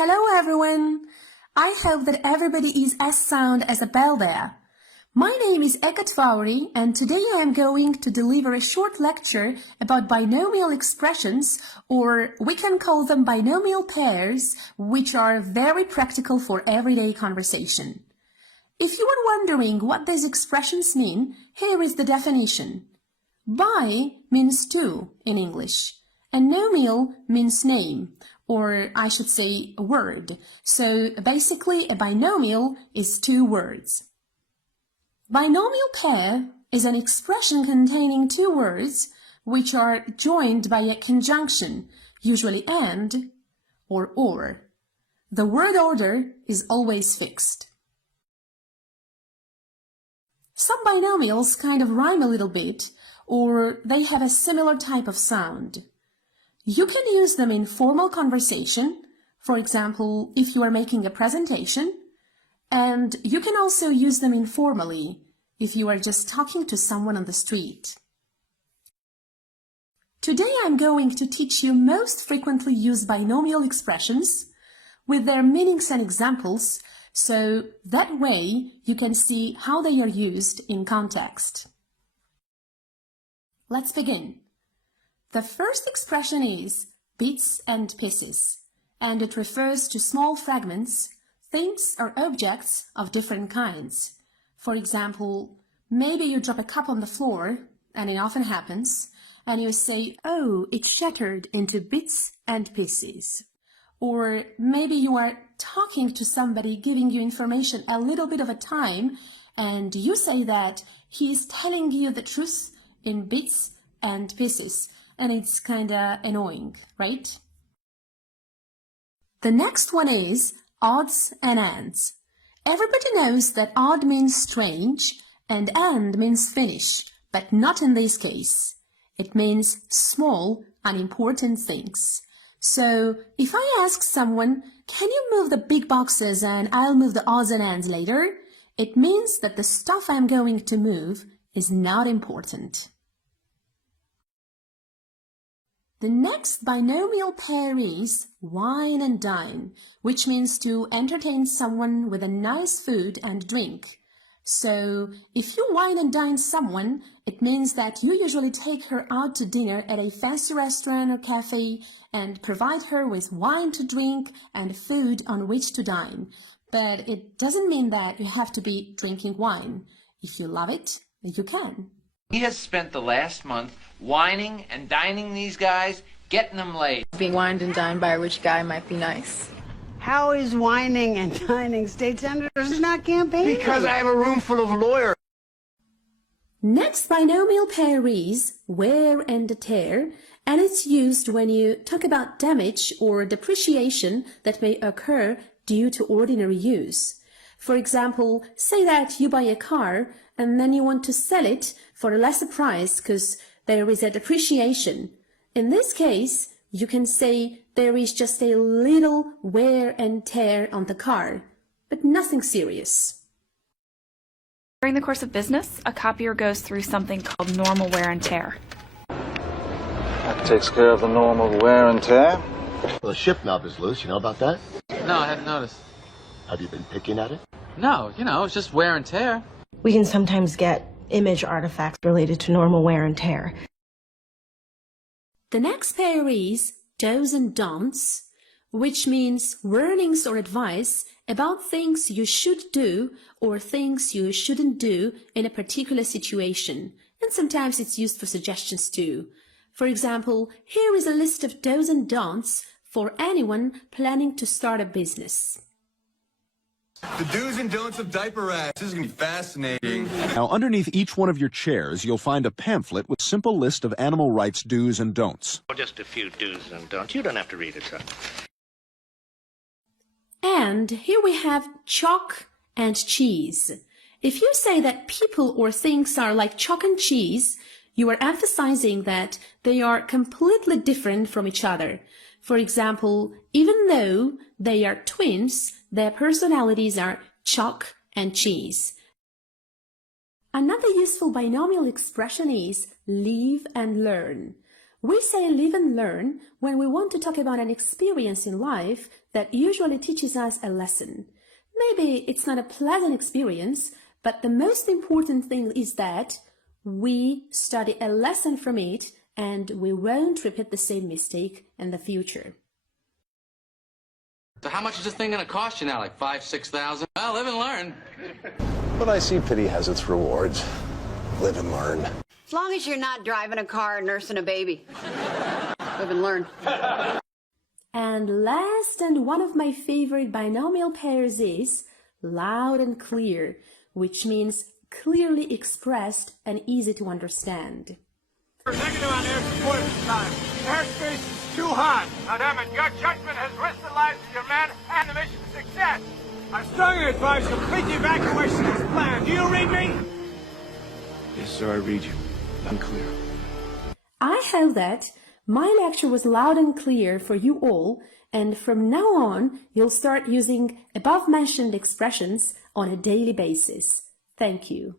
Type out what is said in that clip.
Hello everyone! I hope that everybody is as sound as a bell there. My name is Thwauri and today I am going to deliver a short lecture about binomial expressions, or we can call them binomial pairs, which are very practical for everyday conversation. If you were wondering what these expressions mean, here is the definition. Bi means two in English, and nomial means name, or I should say word. So basically a binomial is two words. Binomial pair is an expression containing two words which are joined by a conjunction, usually and or. The word order is always fixed. Some binomials kind of rhyme a little bit, or they have a similar type of sound. You can use them in formal conversation, for example, if you are making a presentation, and you can also use them informally, if you are just talking to someone on the street. Today I'm going to teach you most frequently used binomial expressions with their meanings and examples, so that way you can see how they are used in context. Let's begin. The first expression is bits and pieces, and it refers to small fragments, things or objects of different kinds. For example, maybe you drop a cup on the floor, and it often happens, and you say, "Oh, it shattered into bits and pieces." Or maybe you are talking to somebody giving you information a little bit of a time, and you say that he is telling you the truth in bits and pieces, and it's kinda annoying, right? The next one is odds and ends. Everybody knows that odd means strange and end means finish, but not in this case. It means small, unimportant things. So if I ask someone, "Can you move the big boxes and I'll move the odds and ends later?" it means that the stuff I'm going to move is not important. The next binomial pair is wine and dine, which means to entertain someone with a nice food and drink. So, if you wine and dine someone, it means that you usually take her out to dinner at a fancy restaurant or cafe and provide her with wine to drink and food on which to dine. But it doesn't mean that you have to be drinking wine. If you love it, you can. He has spent the last month wining and dining these guys, getting them laid. Being wined and dined by a rich guy might be nice. How is wining and dining state senators not campaigning? Because I have a room full of lawyers. Next binomial pair is wear and tear, and it's used when you talk about damage or depreciation that may occur due to ordinary use. For example, say that you buy a car and then you want to sell it for a lesser price because there is a depreciation. In this case, you can say there is just a little wear and tear on the car, but nothing serious. During the course of business, a copier goes through something called normal wear and tear. That takes care of the normal wear and tear. Well, the ship knob is loose. You know about that? No, I haven't noticed. Have you been picking at it? No, it's just wear and tear. We can sometimes get image artifacts related to normal wear and tear. The next pair is do's and don'ts, which means warnings or advice about things you should do or things you shouldn't do in a particular situation. And sometimes it's used for suggestions too. For example, here is a list of do's and don'ts for anyone planning to start a business. The do's and don'ts of diaper rash. This is going to be fascinating. Now, underneath each one of your chairs, you'll find a pamphlet with a simple list of animal rights do's and don'ts. Just a few do's and don'ts. You don't have to read it, son. And here we have chalk and cheese. If you say that people or things are like chalk and cheese, you are emphasizing that they are completely different from each other. For example, even though they are twins, their personalities are chalk and cheese. Another useful binomial expression is live and learn, We say live and learn when we want to talk about an experience in life that usually teaches us a lesson. Maybe it's not a pleasant experience, but the most important thing is that we study a lesson from it and we won't repeat the same mistake in the future. So how much is this thing going to cost you now? Like $5,000-6,000? Well, live and learn. But I see pity has its rewards. Live and learn. As long as you're not driving a car and nursing a baby. Live and learn. And last, and one of my favorite binomial pairs is loud and clear, which means clearly expressed and easy to understand. Negative on air support this time. Airspace is too hot. Now, damn it, your judgment has risked the lives of your men and the mission's success. I strongly advise complete evacuation as planned. Do you read me? Yes, sir, I read you. Unclear. I hope that my lecture was loud and clear for you all, and from now on, you'll start using above-mentioned expressions on a daily basis. Thank you.